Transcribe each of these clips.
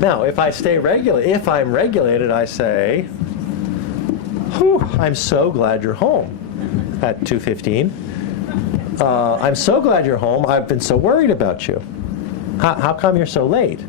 Now, if I'm regulated, I say, whew, I'm so glad you're home at 2:15. I'm so glad you're home. I've been so worried about you. How come you're so late?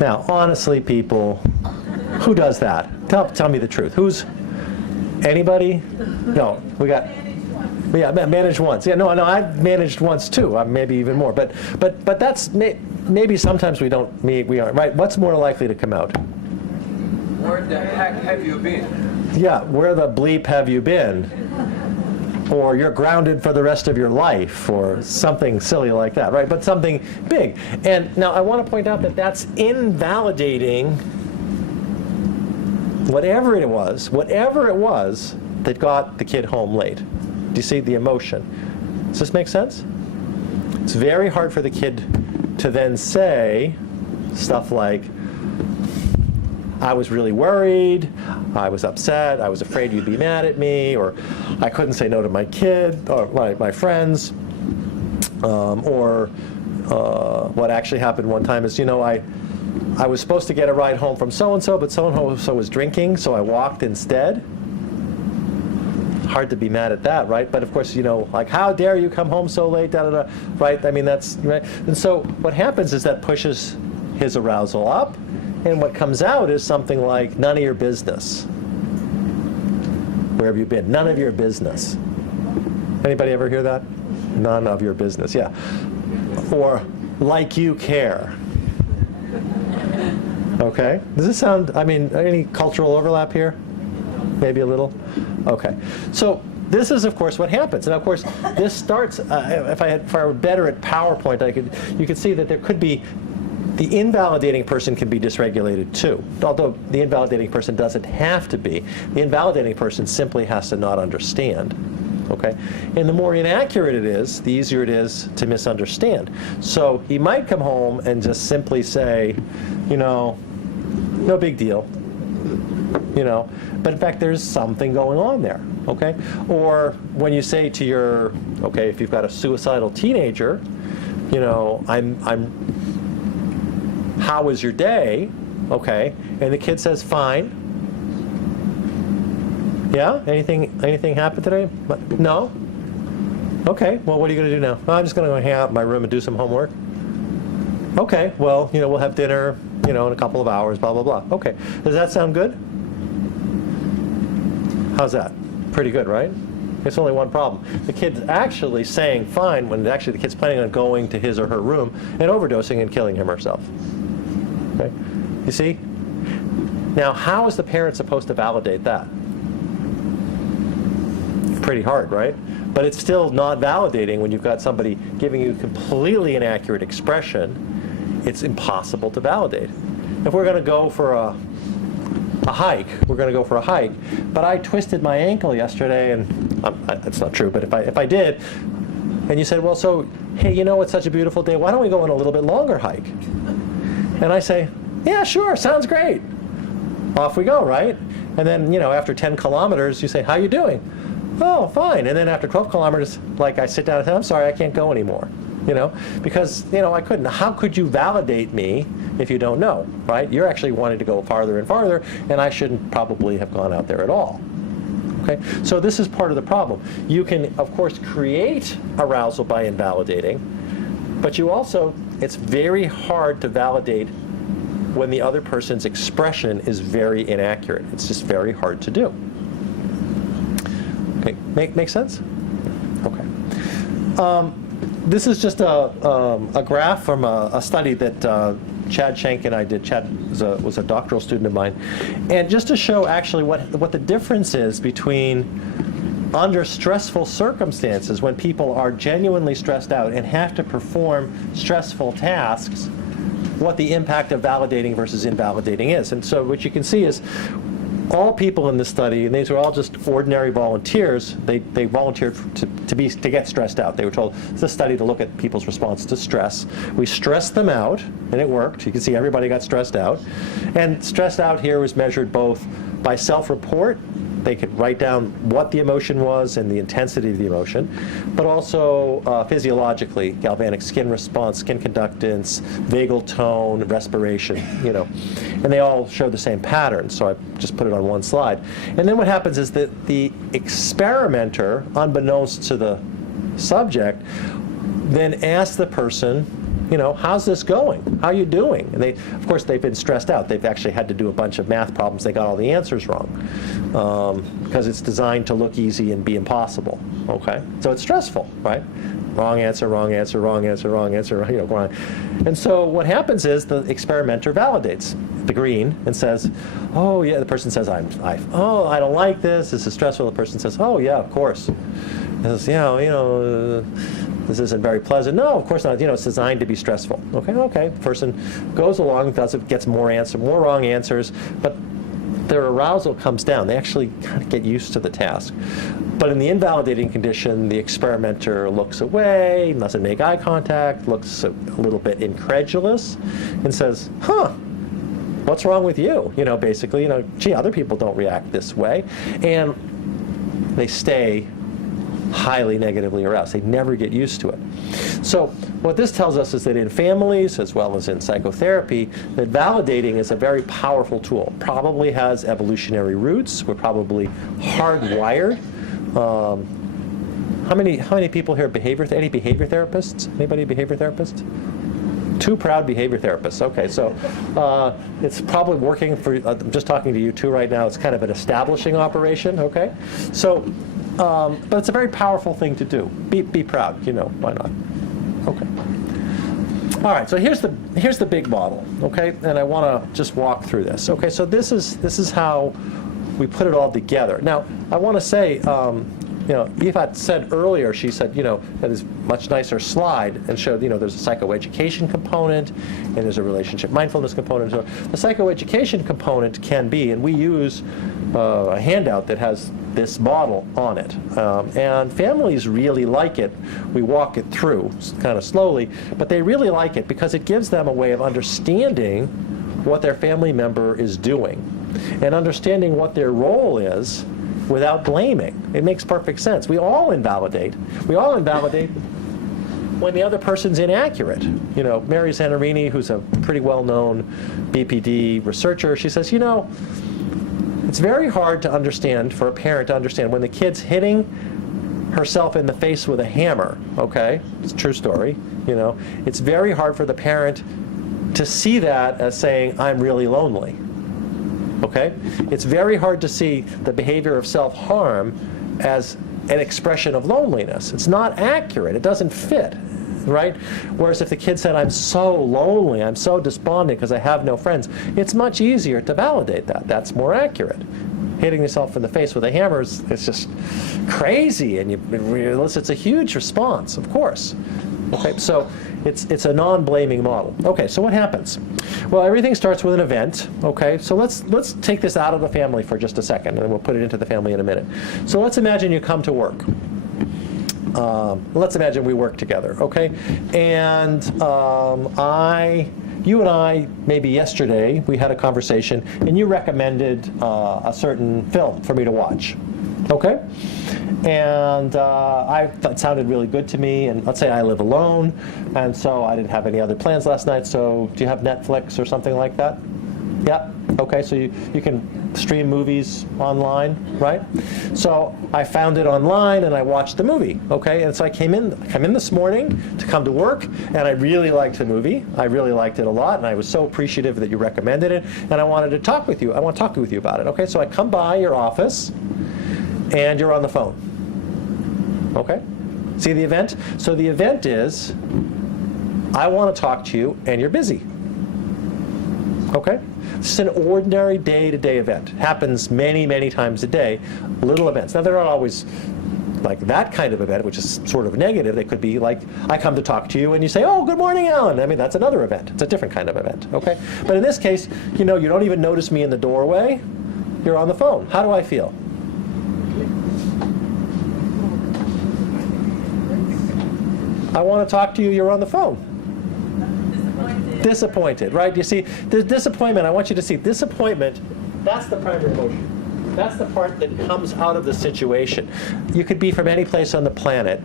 Now, honestly, people, who does that? Tell me the truth. Anybody? No, yeah, managed once. Yeah, no, I've managed once too. Maybe even more. But that's maybe sometimes we aren't right. What's more likely to come out? Where the heck have you been? Yeah, where the bleep have you been? Or you're grounded for the rest of your life, or something silly like that, right? But something big. And now I want to point out that that's invalidating whatever it was that got the kid home late. Do you see the emotion? Does this make sense? It's very hard for the kid to then say stuff like, I was really worried, I was upset, I was afraid you'd be mad at me, or I couldn't say no to my kid, or my friends, or what actually happened one time is, I was supposed to get a ride home from so-and-so, but so-and-so was drinking, so I walked instead. Hard to be mad at that, right? But of course, like, how dare you come home so late, da-da-da, right? I mean, that's, right? And so what happens is that pushes his arousal up, and what comes out is something like, none of your business. Where have you been? None of your business. Anybody ever hear that? None of your business, yeah. Or, like you care. Okay, does this sound, any cultural overlap here? Maybe a little? Okay, so this is, of course, what happens. And of course, this starts, if I were better at PowerPoint, you could see that there could be, the invalidating person can be dysregulated too. Although the invalidating person doesn't have to be. The invalidating person simply has to not understand. Okay? And the more inaccurate it is, the easier it is to misunderstand. So he might come home and just simply say, no big deal. But in fact, there's something going on there. Okay? Or when you say to if you've got a suicidal teenager, how was your day? Okay, and the kid says, fine. Yeah, anything happened today? No? Okay, well, what are you going to do now? Oh, I'm just going to go hang out in my room and do some homework. Okay, well, we'll have dinner, in a couple of hours, blah, blah, blah. Okay, does that sound good? How's that? Pretty good, right? It's only one problem. The kid's actually saying fine when actually the kid's planning on going to his or her room and overdosing and killing him or herself. Okay? You see? Now, how is the parent supposed to validate that? Pretty hard, right? But it's still not validating when you've got somebody giving you completely inaccurate expression. It's impossible to validate. If we're going to go for a hike, but I twisted my ankle yesterday, and that's not true, but if I did, and you said, well, so, hey, it's such a beautiful day, why don't we go on a little bit longer hike? And I say, yeah, sure, sounds great. Off we go, right? And then, after 10 kilometers, you say, how you doing? Oh, fine. And then after 12 kilometers, I sit down and say, I'm sorry, I can't go anymore. Because, I couldn't. How could you validate me if you don't know, right? You're actually wanting to go farther and farther, and I shouldn't probably have gone out there at all. Okay? So this is part of the problem. You can, of course, create arousal by invalidating, but it's very hard to validate when the other person's expression is very inaccurate. It's just very hard to do. Okay, make sense? Okay. This is just a graph from a study that Chad Schenk and I did. Chad was a doctoral student of mine. And just to show actually what the difference is between under stressful circumstances, when people are genuinely stressed out and have to perform stressful tasks, what the impact of validating versus invalidating is. And so what you can see is all people in this study, and these were all just ordinary volunteers, they volunteered to get stressed out. They were told, it's a study to look at people's response to stress. We stressed them out, and it worked. You can see everybody got stressed out. And stressed out here was measured both by self-report they could write down what the emotion was and the intensity of the emotion, but also physiologically, galvanic skin response, skin conductance, vagal tone, respiration, and they all show the same pattern. So I just put it on one slide. And then what happens is that the experimenter, unbeknownst to the subject, then asks the person, how's this going? How are you doing? And of course, they've been stressed out. They've actually had to do a bunch of math problems. They got all the answers wrong because it's designed to look easy and be impossible. Okay, so it's stressful, right? Wrong answer, wrong answer, wrong answer, wrong answer. Wrong. And so what happens is the experimenter validates the green and says, "Oh yeah." The person says, I don't like this. This is stressful." The person says, "Oh yeah, of course." And says, this isn't very pleasant. No, of course not. It's designed to be stressful. Okay. The person goes along, gets more wrong answers, but their arousal comes down. They actually kind of get used to the task. But in the invalidating condition, the experimenter looks away, doesn't make eye contact, looks a little bit incredulous, and says, what's wrong with you? Basically, gee, other people don't react this way. And they stay highly negatively aroused. They never get used to it. So what this tells us is that in families, as well as in psychotherapy, that validating is a very powerful tool. Probably has evolutionary roots. We're probably hardwired. How many people here any behavior therapists? Anybody behavior therapist? 2 proud behavior therapists. Okay, so it's probably working for, I'm just talking to you two right now, it's kind of an establishing operation, okay? So, but it's a very powerful thing to do. Be proud, why not? Okay. All right, so here's the big model, okay? And I want to just walk through this. Okay, so this is how we put it all together. Now, I want to say, Eva said earlier, she said, that is much nicer slide and showed, there's a psychoeducation component and there's a relationship mindfulness component. So the psychoeducation component can be, and we use a handout that has this model on it. And families really like it. We walk it through kind of slowly, but they really like it because it gives them a way of understanding what their family member is doing and understanding what their role is without blaming. It makes perfect sense. We all invalidate. When the other person's inaccurate. Mary Zanarini, who's a pretty well-known BPD researcher, she says, it's very hard to understand, for a parent to understand, when the kid's hitting herself in the face with a hammer, okay? It's a true story, It's very hard for the parent to see that as saying, I'm really lonely. Okay? It's very hard to see the behavior of self-harm as an expression of loneliness. It's not accurate. It doesn't fit, right? Whereas if the kid said, I'm so lonely, I'm so despondent because I have no friends, it's much easier to validate that. That's more accurate. Hitting yourself in the face with a hammer is just crazy, and it elicits a huge response, of course. Okay, so it's a non-blaming model. Okay, so what happens? Well, everything starts with an event. Okay, so let's take this out of the family for just a second, and then we'll put it into the family in a minute. So let's imagine you come to work. Let's imagine we work together. Okay, and you and I, maybe yesterday, we had a conversation, and you recommended a certain film for me to watch. Okay? And that sounded really good to me, and let's say I live alone, and so I didn't have any other plans last night, so do you have Netflix or something like that? Yeah? Okay, so you can stream movies online, right? So I found it online and I watched the movie, okay? And so I came in this morning to come to work, and I really liked the movie. I really liked it a lot, and I was so appreciative that you recommended it, and I wanted to talk with you. I want to talk with you about it, okay? So I come by your office, and you're on the phone, okay? See the event? So the event is, I want to talk to you, and you're busy, okay? This is an ordinary day-to-day event. Happens many, many times a day, little events. Now, they're not always like that kind of event, which is sort of negative. They could be like, I come to talk to you, and you say, oh, good morning, Alan. I mean, that's another event. It's a different kind of event, okay? But in this case, you don't even notice me in the doorway. You're on the phone. How do I feel? I want to talk to you, you're on the phone. Disappointed, right? You see, the disappointment, I want you to see, disappointment, that's the primary emotion. That's the part that comes out of the situation. You could be from any place on the planet,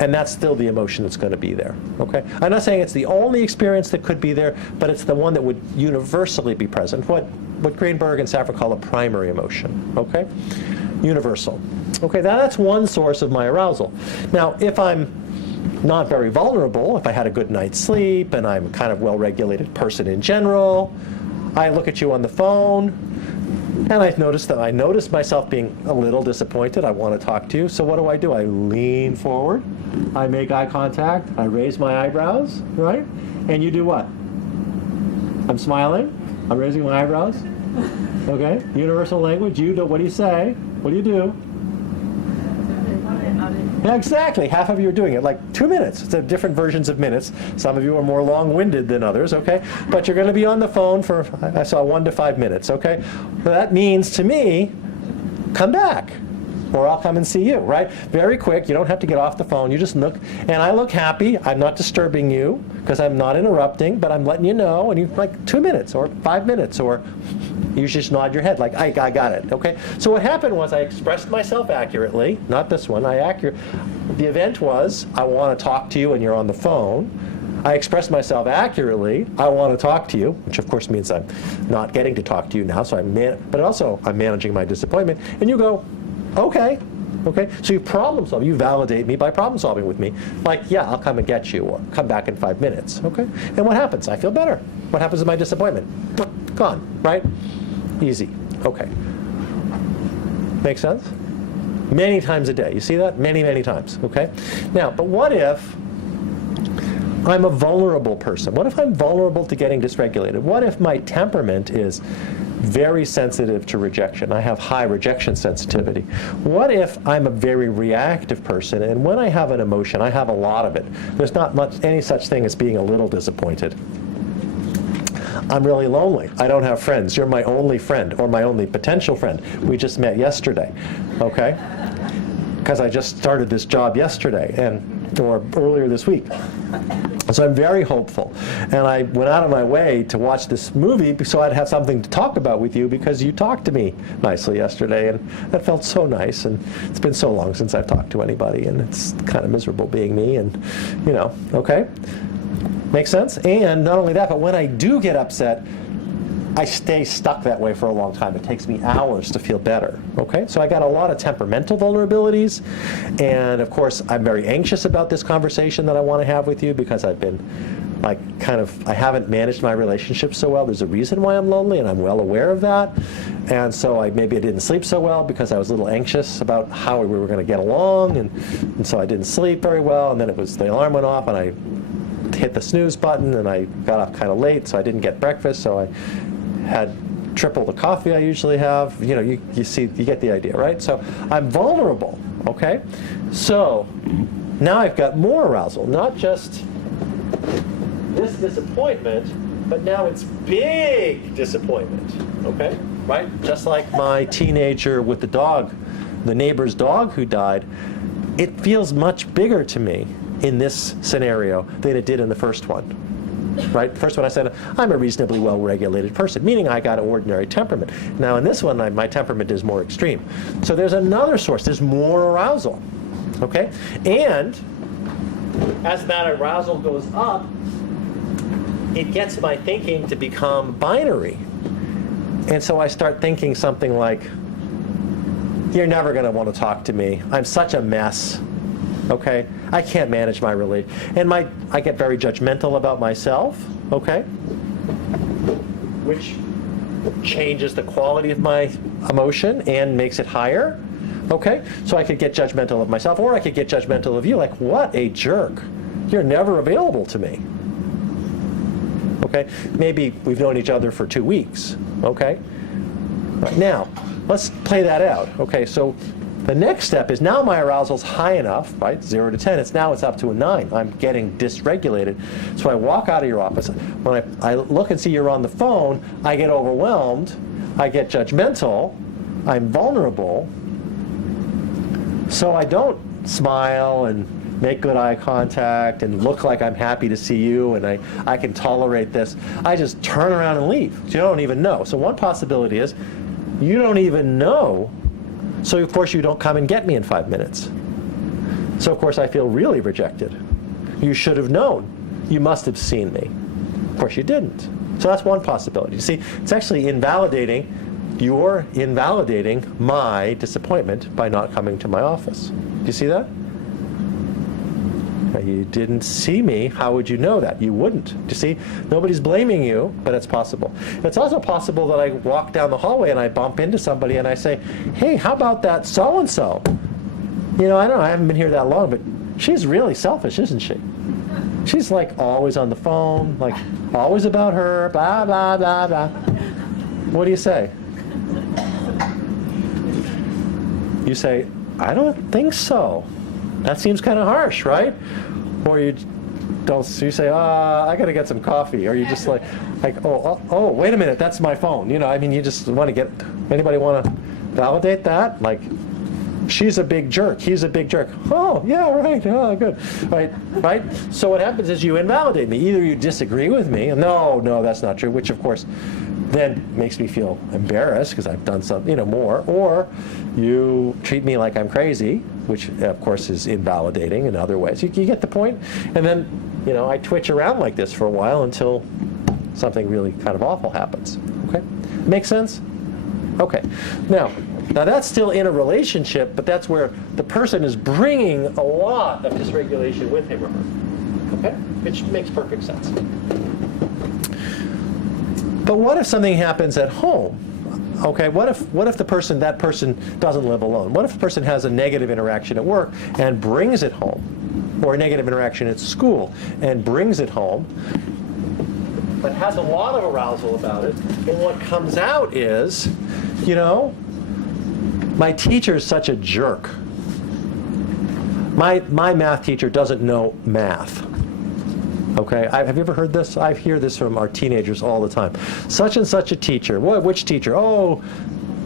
and that's still the emotion that's going to be there, okay? I'm not saying it's the only experience that could be there, but it's the one that would universally be present, what Greenberg and Safran call a primary emotion, okay? Universal. Okay, now that's one source of my arousal. Now, if I'm not very vulnerable, if I had a good night's sleep, and I'm a kind of well-regulated person in general, I look at you on the phone, and I notice myself being a little disappointed. I want to talk to you. So what do? I lean forward. I make eye contact. I raise my eyebrows, right? And you do what? I'm smiling. I'm raising my eyebrows. Okay? Universal language. You do. What do you say? What do you do? Yeah, exactly. Half of you are doing it, like 2 minutes. It's different versions of minutes. Some of you are more long-winded than others, okay? But you're going to be on the phone for, I saw 1 to 5 minutes, okay? So that means to me, come back, or I'll come and see you, right? Very quick. You don't have to get off the phone. You just look, and I look happy. I'm not disturbing you because I'm not interrupting, but I'm letting you know, and you like 2 minutes or 5 minutes, or you just nod your head like, I got it, okay? So what happened was I expressed myself accurately, not this one, the event was, I want to talk to you and you're on the phone. I expressed myself accurately, I want to talk to you, which of course means I'm not getting to talk to you now, so but also I'm managing my disappointment, and you go, okay. Okay, so you problem solve. You validate me by problem solving with me. Like, yeah, I'll come and get you, or come back in 5 minutes. Okay, and what happens? I feel better. What happens to my disappointment? Gone, right? Easy. Okay. Make sense? Many times a day. You see that? Many, many times. Okay. Now, but what if I'm a vulnerable person? What if I'm vulnerable to getting dysregulated? What if my temperament is very sensitive to rejection? I have high rejection sensitivity. What if I'm a very reactive person, and when I have an emotion, I have a lot of it? There's not any such thing as being a little disappointed. I'm really lonely. I don't have friends. You're my only friend, or my only potential friend. We just met yesterday, okay? Because I just started this job yesterday, or earlier this week. So I'm very hopeful. And I went out of my way to watch this movie so I'd have something to talk about with you, because you talked to me nicely yesterday, and that felt so nice. And it's been so long since I've talked to anybody, and it's kind of miserable being me, and, okay? Make sense? And not only that, but when I do get upset, I stay stuck that way for a long time. It takes me hours to feel better, okay? So I got a lot of temperamental vulnerabilities, and of course, I'm very anxious about this conversation that I want to have with you, because I've been, I haven't managed my relationships so well. There's a reason why I'm lonely, and I'm well aware of that. And so maybe I didn't sleep so well because I was a little anxious about how we were going to get along, and so I didn't sleep very well, and then the alarm went off, and I hit the snooze button, and I got up kind of late, so I didn't get breakfast, so I had triple the coffee I usually have. You get the idea, right? So I'm vulnerable, okay? So now I've got more arousal, not just this disappointment, but now it's big disappointment, okay? Right? Just like my teenager with the dog, the neighbor's dog who died, it feels much bigger to me in this scenario than it did in the first one. Right? First one I said, I'm a reasonably well-regulated person, meaning I got an ordinary temperament. Now in this one, my temperament is more extreme. So there's another source. There's more arousal. Okay? And as that arousal goes up, it gets my thinking to become binary. And so I start thinking something like, you're never going to want to talk to me. I'm such a mess. Okay, I can't manage my relationship, and I get very judgmental about myself. Okay, which changes the quality of my emotion and makes it higher. Okay, so I could get judgmental of myself, or I could get judgmental of you. Like, what a jerk! You're never available to me. Okay, maybe we've known each other for 2 weeks. Okay, right, now let's play that out. Okay, so the next step is now my arousal's high enough, right, 0 to 10, it's up to a 9. I'm getting dysregulated. So I walk out of your office. When I look and see you're on the phone, I get overwhelmed, I get judgmental, I'm vulnerable. So I don't smile and make good eye contact and look like I'm happy to see you and I can tolerate this. I just turn around and leave. You don't even know. So one possibility is You don't even know, so of course you don't come and get me in 5 minutes. So of course I feel really rejected. You should have known. You must have seen me. Of course you didn't. So that's one possibility. You see, it's actually invalidating. You're invalidating my disappointment by not coming to my office. Do you see that? You didn't see me. How would you know that? You wouldn't. Do you see? Nobody's blaming you, but it's possible. It's also possible that I walk down the hallway and I bump into somebody and I say, hey, how about that so-and-so? You know, I don't know, I haven't been here that long, but she's really selfish, isn't she? She's like always on the phone, like always about her, blah, blah, blah, blah. What do you say? You say, I don't think so. That seems kind of harsh, right? Or you say, I gotta get some coffee. Or you just like, oh, wait a minute, that's my phone. You know, I mean, you just want to get, anybody want to validate that? Like, she's a big jerk, he's a big jerk. Oh, yeah, right, oh, good. Right? So what happens is you invalidate me. Either you disagree with me, no, that's not true, which of course then makes me feel embarrassed because I've done something, more, or you treat me like I'm crazy, which of course is invalidating in other ways. You get the point? And then, I twitch around like this for a while until something really kind of awful happens. Okay? Make sense? Okay. Now that's still in a relationship, but that's where the person is bringing a lot of dysregulation with him or her. Okay? Which makes perfect sense. But what if something happens at home? Okay, what if that person doesn't live alone? What if a person has a negative interaction at work and brings it home? Or a negative interaction at school and brings it home, but has a lot of arousal about it, and what comes out is, my teacher's such a jerk. My math teacher doesn't know math. Okay, have you ever heard this? I hear this from our teenagers all the time. Such and such a teacher. Which teacher? Oh,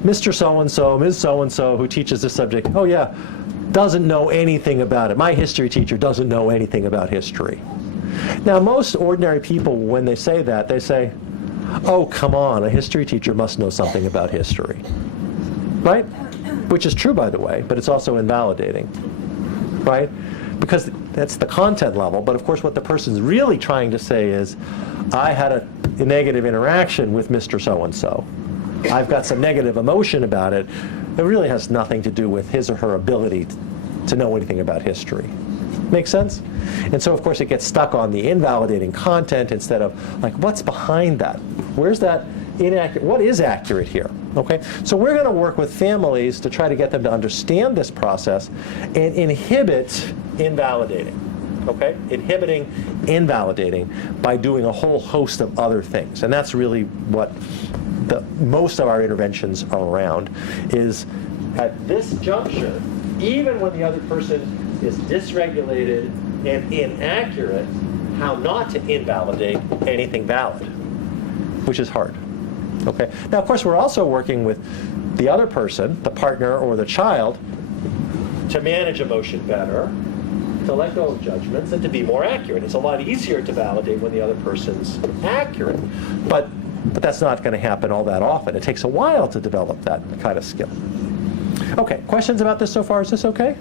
Mr. So-and-so, Ms. So-and-so, who teaches this subject. Oh yeah, doesn't know anything about it. My history teacher doesn't know anything about history. Now, most ordinary people, when they say that, they say, oh, come on, a history teacher must know something about history. Right? Which is true, by the way, but it's also invalidating. Right? Because that's the content level, but of course what the person's really trying to say is, I had a negative interaction with Mr. So-and-so. I've got some negative emotion about it. It really has nothing to do with his or her ability to know anything about history. Make sense? And so of course it gets stuck on the invalidating content instead of, like, what's behind that? Where's that inaccurate? What is accurate here? Okay, so we're going to work with families to try to get them to understand this process and inhibit invalidating. Okay, inhibiting invalidating by doing a whole host of other things, and that's really what most of our interventions are around. Is at this juncture, even when the other person is dysregulated and inaccurate, how not to invalidate anything valid, which is hard. Okay. Now, of course, we're also working with the other person, the partner or the child, to manage emotion better, to let go of judgments, and to be more accurate. It's a lot easier to validate when the other person's accurate, but that's not going to happen all that often. It takes a while to develop that kind of skill. Okay, questions about this so far? Is this okay?